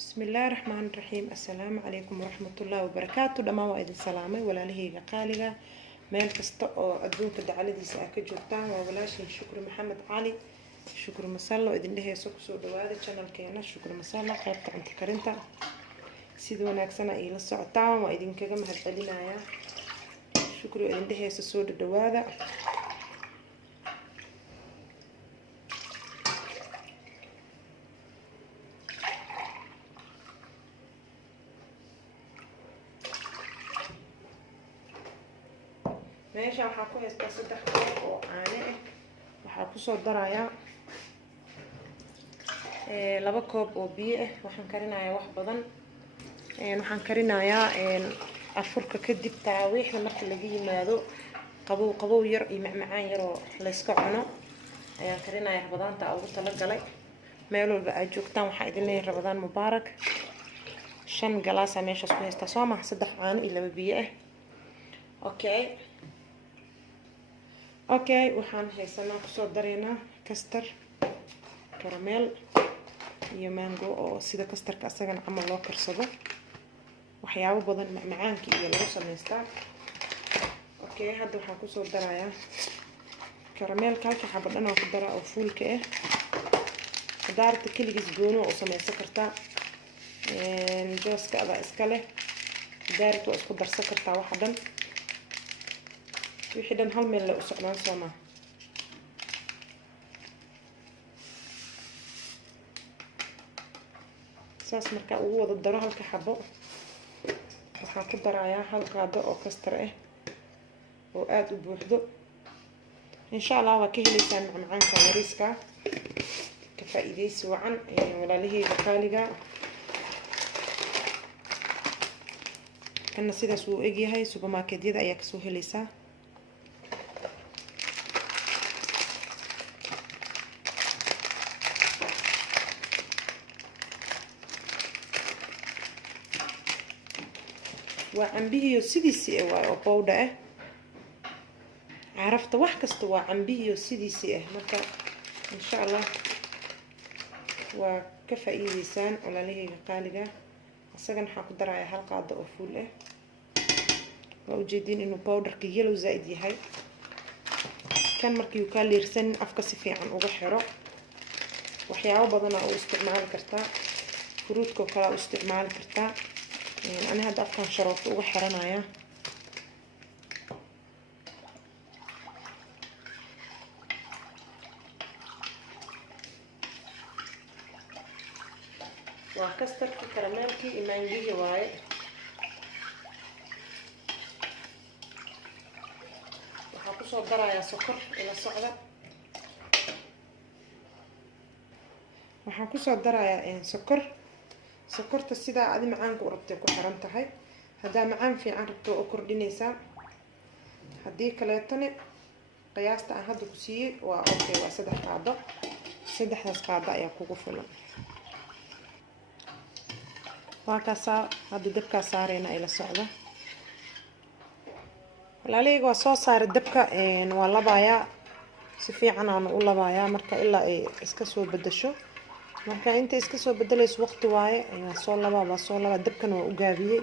بسم الله الرحمن الرحيم. السلام عليكم ورحمة الله وبركاته. دما waa idin salaamay walaalahayga qaaliga meel kasta oo adduunka dacaladiisa ah ka joogtaan. waa walaashin Shukri Maxamed Cali, Shukri Masalo idin dheheyso kusoo dhawaada channelkeena Shukri Masalo qaybta cunto karinta. sida wanaagsan ay la socotaan waa idinkaga mahadcelinayaa. Shukri idin dheheyso soo dhawaada. meesha waxaa ku haystaa 3 koob oo caano ah. waxaa ku soo darayaa 2 koob oo biyo ah. waxaan karinayaa wax badan. waxaan karinayaa afurka kadib taraawiixda marka laga yimaado qabow yar iyo macmacaan yar oo la iska cuno ayaan karinayaa. rabadaanta ugu tala galay meel walba aad joogtaan waxaa idin leeyahay rabadaan mubaarak. 5 galaas meeshaas ku haystaa soo ma 3 caano iyo 2 biyo ah. okay waxaan haysanaa kusoo dareynaa kastar karameel iyo mango oo sida kastarka asagana camal loo karsado. waxyaabo badan macmacaanka iyo lagu sameystaa. hadda waxaan kusoo darayaa karameelka halka xabo dhan oo ku daraa oo fuulka ah. daarta kaligiis gooni oo sameysan kartaa. jooska ada iska leh daarta waa isku darsan kartaa waxa dhan. wixii dhan hal meel la u socdaan sooma. saas marka ugu wada daro halka xabo waxaan ku darayaa hal qaado oo kastar ah oo aad u buuxdo. insha Allah waa ka helaysaan macmacaanka yariiska ka faa'iideysi wacan walaalahayga qaaliga. kana sidaas uu egyahay supermarketyada ayaa ka soo helaysaa. waa cambihiyo sidiisii ah waa powder ah. carafta wax kasta waa cambihiyo sidiisii ah. marka insha Allah waa ka faa'iideysaan walaalahayga qaaliga. asagan waxaan ku darayaa hal qaado oo fuul ah. waa ujeedin inuu powderka yellow zaid yahay. kan markii uu ka leersan afka si fiican uga xiro. waxyaabo badan oo isticmaali kartaa. fruitko kala u isticmaali kartaa. أنا هذا أفكار شرط وحرنايا. وكستر كراميلكي إيمانجي واي. وحطوا درايا سكر إلى الصعدة. وحطوا درايا سكر. sokorta sida aad macaanku u rabtay ku xiran tahay. hadaa macaan fiican rabto oo kordhinaysa. hadii kaleetana qiyaasta aan hadda ku siiyay waa okay waa 3 qaado. 3daas qaado ayaa kugu filan. waa kaasa hadda dabka saareyna ila socdo. walaaleyga waa soo saaray dabka waa labayaa si fiican aan u labayaa marka ilaa ay iska soo bedesho. marka inta iska soo bedelayso waqti waaye ayaa soo laba dabkan waa u gaabiyay.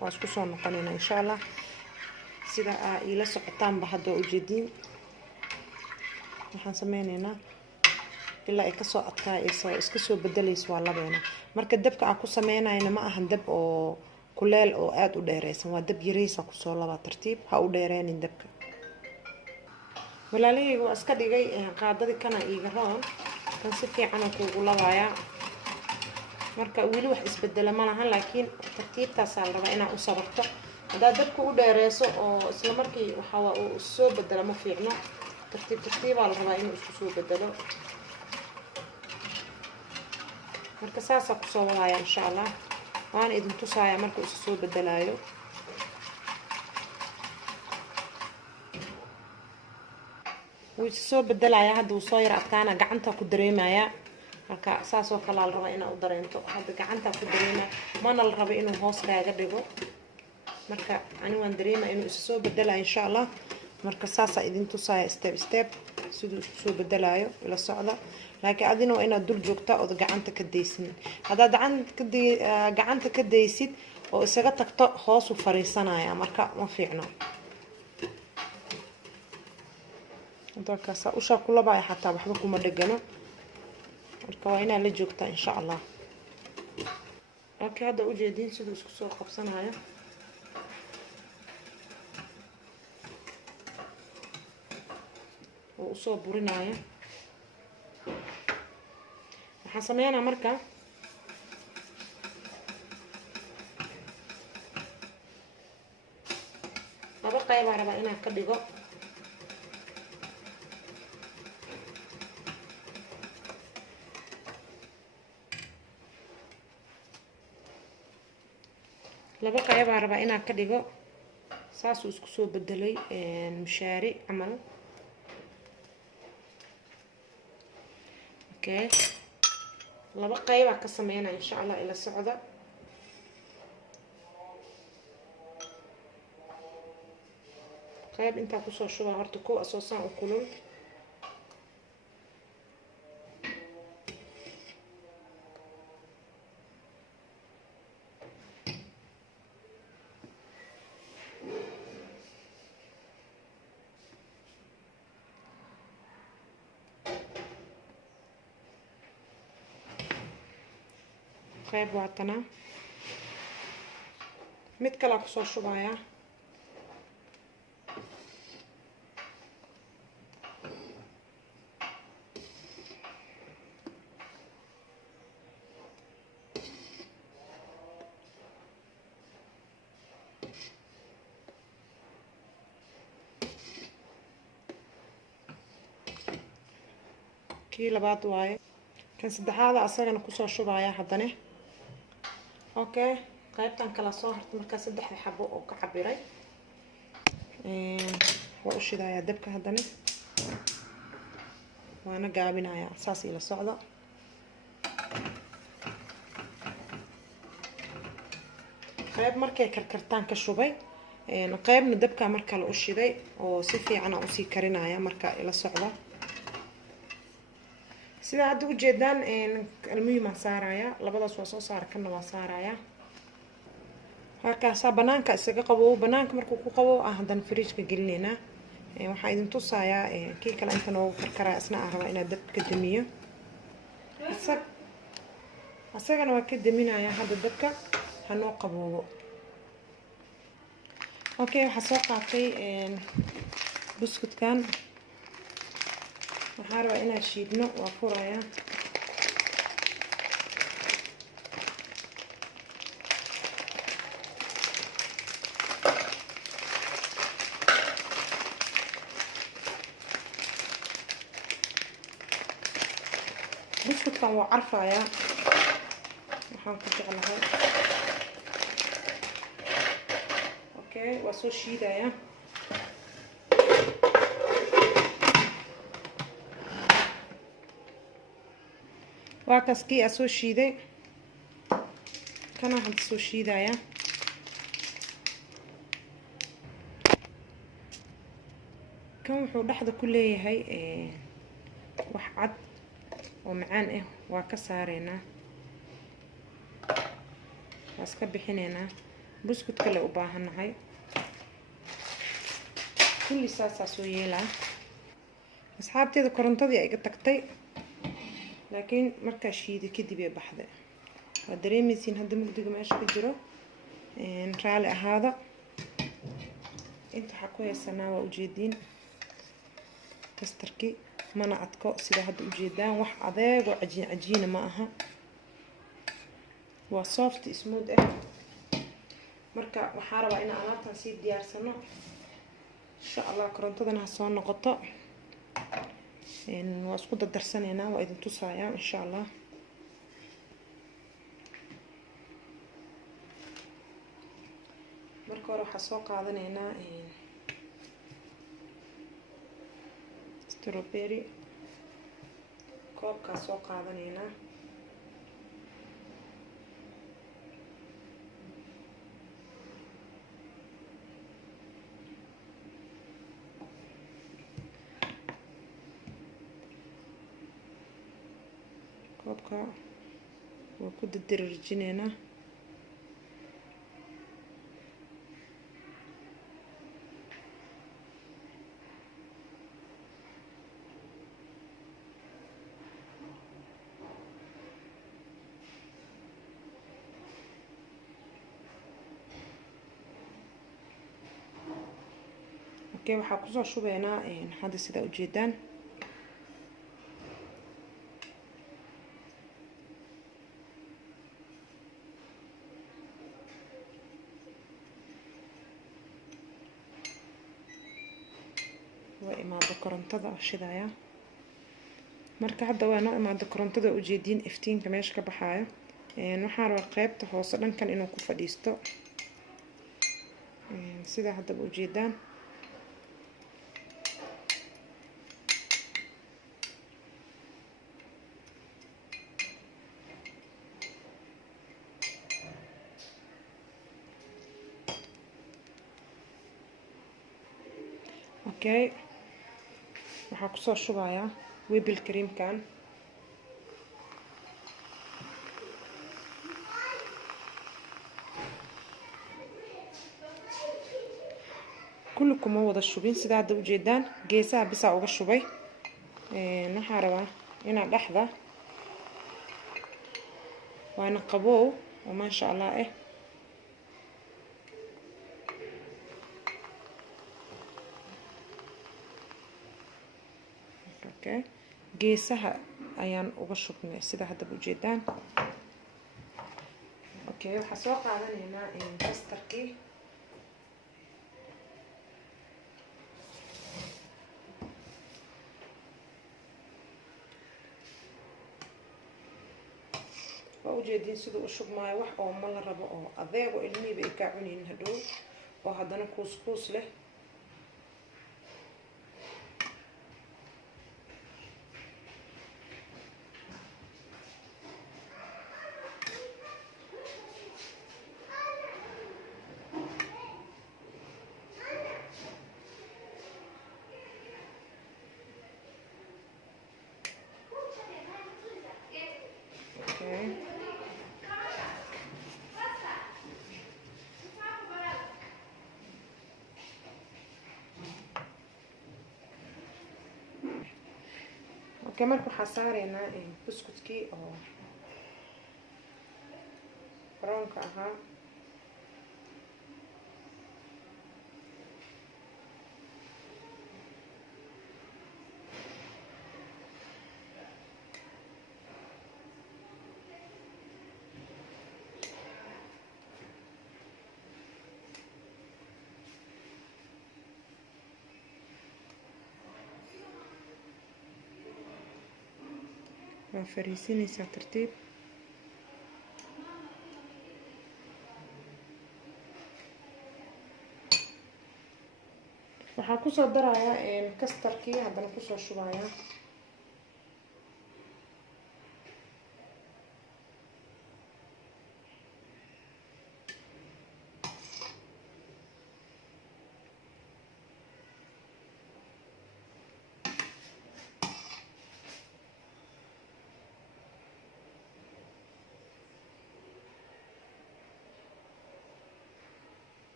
waa isku soo noqonayna insha Allah sida ay ila socotaan ba hadda u jeedin. waxaan sameynaynaa ilaa ay ka soo adkaayso iska soo bedelayso waa labeena. marka dabka aan ku sameynayna ma ahan dab oo kuleel oo aad u dheereysan. waa dab yariisa ku soo laba tartiib ha u dheereenin dabka. walaalahayga waa iska dhigay qaadadii kana iiga roon. kan si fiican oo kugu labayaa. marka wili wax isbedela ma lahan laakiin tartiibtaas la rabaa inaad u sabarto. hadaa dabka u dheereyso oo isla markii waxa uu soo bedela ma fiicno. tartiib la rabaa inuu isku soo bedelo. marka saasa ku soo wadaya insha Allah. waan idin tusaaya marka uu soo bedelayo. wuu soo bedelayaa hadda uu soo yar adkaana gacanta ku dareemaya. marka saas oo kala la rabaa inaad u dareento. hadda gacanta ku dareema mana la rabo inuu hoos kaaga dhigo. marka ani waan dareemaa inuu soo bedelayo insha Allah. marka saasa idin tusaaya step sidoo isku soo bedelayo ila socda. laakiin adina waa inaad dul joogtaa oo gacanta ka daysin haddaad gacanta ka daysid oo isaga tagto hoos u fariisanaya marka ma fiicno dadkaas usha ku labaay xataa waxba kuma dhagano marka waa inaad la joogtaa insha Allah okay hadda u jeedin sidoo isku soo qabsanayo oo soo burinayo waxaan sameeynaa marka laba qayb aan rabaa inaan ka dhigo laba qayb aan rabaa inaan ka dhigo saas uu isku soo bedelay mushaari camal okay laba qayb aan ka sameeynaa insha Allah ila socda qayb inta ku soo shubaa horta ko asoosan u kulul qayb waatana mid kale ku soo shubaya kii labaad waaye kan saddexaad asagana ku soo shubaya haddana okay qaybtan kala soo hartay marka saddex xabo oo ka cabiray waa u shidayaa dabka haddana waana gaabinayaa saas ila socdo qayb markay karkartaan ka shubay qaybna dabka marka la u shiday oo si fiican aan u sii karinaya marka ila socdo sida aad u jeedaan almuhiim saaraya labadaas waa soo saar kana waa saaraya halkaas banaanka isaga qabo banaanka markuu ku qabo hadan fridge-ka gelinayna waxa idin tusayaa kii kale inta noo karkara isna araba ina dabka damiyo asagana waa ka daminaya hadda dabka hanoo qaboobo okay waxa soo qaatay buskutkan waxaan rabaa inaan shiidno waa furaya buskutkan waa carfaya waxaan ku jeclahay okay waa soo shiidaya waa kaskii soo shiiday kana hadda soo shiidaya kan wuxuu dhaxda ku leeyahay wax cad oo macaan ah waa ka saareynaa waa iska bixinaynaa buskut kale u baahanahay kulli saasaa soo yeelaa asxaabteeda korontadii ay iga tagtay laakiin markaa shiiday kadib ay baxday waa dareemaysiin hadda mugdiga meesha ka jiro raali ahaada inta waxaa ku haysanaa waa ujeediin kastarkii mana adko sida hadda ujeedaan wax adeeg oo cajiina ma aha waa soft smooth ah marka waxaa rabaa in alaabtan sii diyaarsano insha Allah korontadana ha soo noqoto waa isku dardarsanaynaa waa idin tusayaa insha Allah marka hore waxaa soo qaadanaynaa strawberry koobkaa soo qaadanaynaa koobka waa ku dadarajinaynaa. okay, waxaa kusoo shubeynaa hadda sidaa ujeedaan. waa imaado korontada shidaya. marka hadda waa noo imaado korontada ujeediin iftiinka meesha ka baxaayo. waxaan rabaa qaybta hoose dhankan inuu ku fadhiisto sida haddaba ujeedaan. okay, waxaa kusoo shubayaa whipping creamkan. kulli kuma wada shubin sida hadda ujeedaan, geesaha bisaa uga shubay. waxaan rabaa inaan dhexda, waana qabow oo maasha allah eh. okay, geesaha ayaan uga shubnay sida hadda ujeedaan. okay, waxaa soo qaadanaynaa kastarkii. waa ujeediin siduu u shubmaayo, wax oo ma la rabo oo adeego ilmihiiba ay kaa cunaynin hadhow, oo haddana kuuskuus leh. okay. okay, marka waxaa saaraynaa buskutkii oo brownka ahaa. waa fariisinaysaa tartiib. waxaa kusoo darayaa kastarkii, haddana kusoo shubayaa.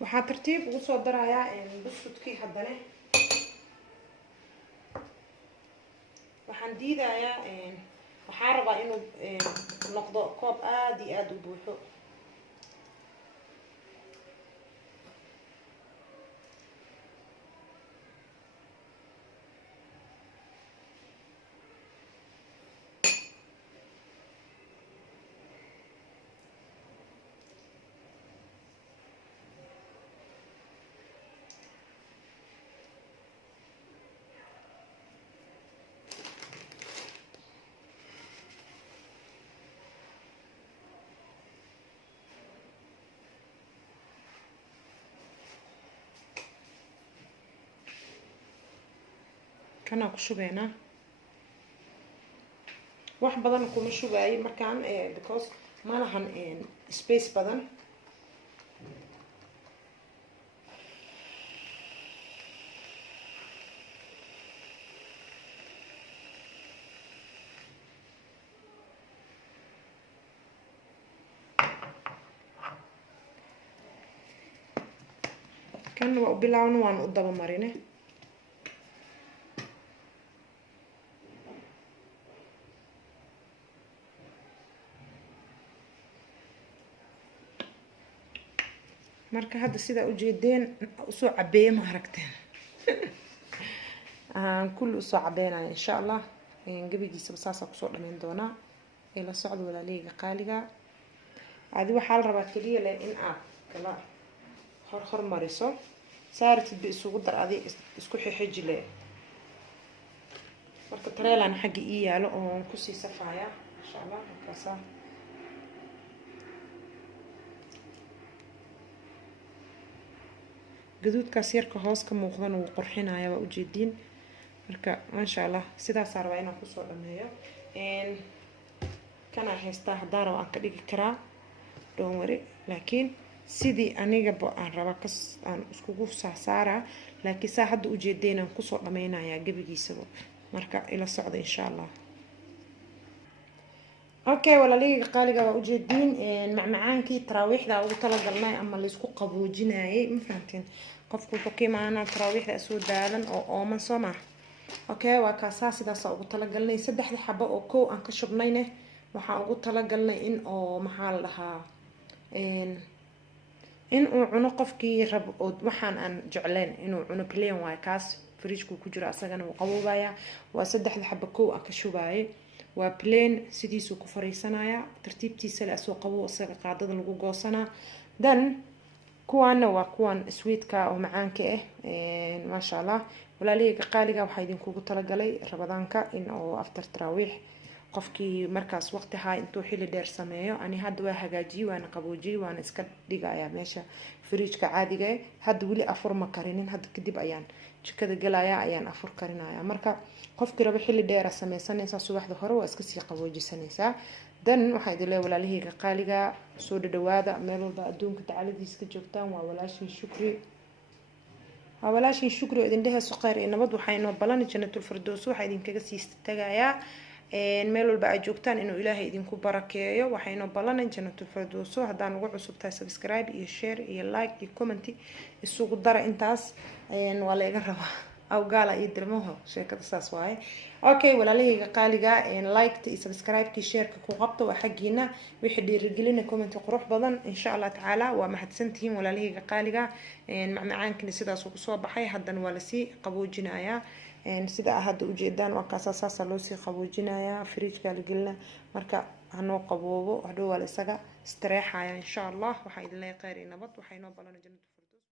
waxaa tartiib ugu soo darayaa buskutkii. haddana waxaan diidayaa, waxaa rabaa inuu noqdo koob aada iyo aada u buuxo. kanaa ku shubeynaa. wax badan kuma shubaayo markaan because ma lahan space badan. kan waa u bilaawna waan u daba marine marka hadda sida u jeedeen soo cabeeyay ma aragteen kullu soo cabeynaa insha Allah gabigiisa saasa ku soo dhameyn doona ila socod walaaleyga qaaliga adi waxa la rabaa kaliya leh in aad kala hormariso saartid bi isugu dar adi isku xixijile marka tareelan xaqi ii yaalo oo ku sii safaaya insha Allah markaasa gaduudkaas yarka hoos ka muuqdan uu qurxinaya waa u jeedin marka ma sha Allah sidaas arba inaan ku soo dhameeyo kana haysta hadaan rabo aan ka dhigi karaa don't worry laakiin sidii aniga aan raba aan iskugu saara laakiin saa hadda u jeedeen aan ku soo dhameynaya gabigiisa marka ila socdo insha Allah okay walaaleyga qaaliga waa u jeedin macmacaankii taraawiixda ugu tala galnay ama la isku qaboojinayay ma fahanteen qofku wuxuu maana taraawiixda soo daalan oo ooman soo ma okay waa ka sidaas ugu tala galnay saddexda xabo oo koow aan ka shubnayne waxaan ugu tala galnay in oo maxaa la dhahaa in uu cuno qofkii rabo waxaan aan jecleen inuu cuno plain waay kaas fridge-ku ku jiro asagana uu qaboobaya waa saddexda xabo koow aan ka shubaayay waa plain sidiisu ku fariisanaya tartiibtiisa la soo qabo asaga qaadada lagu goosana dan kuwana waa kuwan sweetka oo macaanka ma sha Allah walaaleyga qaaliga waxa idin kugu tala galay Ramadaanka in oo after taraawix qofkii markaas waqti haa intuu xilli dheer sameeyo ani hadda waa hagaajiyay waana qaboojiyay waana iska dhigaya meesha fridge-ka caadiga hadda wali afur ma karinin hadda kadib ayaan jikada galaya ayaan afur karinaya marka qofkii rabo xilli dheer sameeysanaysa subaxda hore waa iska sii qaboojisanaysa dan waxa idin leeyahay walaaleyga qaaliga soo dhawaada meel walba adduunka tacaladiisa ka joogtaan waa walaashin shukri idin dhahay suqayr iyo nabad waxay noo balan jannatul firdaws waxa idin kaga sii tagayaa meel walba ay joogtaan inuu ilaahay idinku barakeeyo waxayna ballanan jannatul firdaws hadaan ugu cusubtahay subscribe iyo share iyo like iyo comment isugu dara intaas waa la iga rabaa aw gaala iyo dirmaha sheekada saas waaye okay walaaleyga qaaliga like iyo subscribe iyo share ku qabto waa xaqiina wixii dhiirigelina comment qurux badan insha Allah taala waa mahadsantihiin walaaleyga qaaliga macmacaankina sidaas ugu soo baxay haddana waa la sii qaboojinayaa sida hadda u jeedaan waa kaas loo sii qaboojinaya fridge-ka la gelina marka hanoo qaboobo hadhow waa la isaga istareexaya insha Allah waxa idin leeyahay khayr iyo nabad waxay noo balan jannatul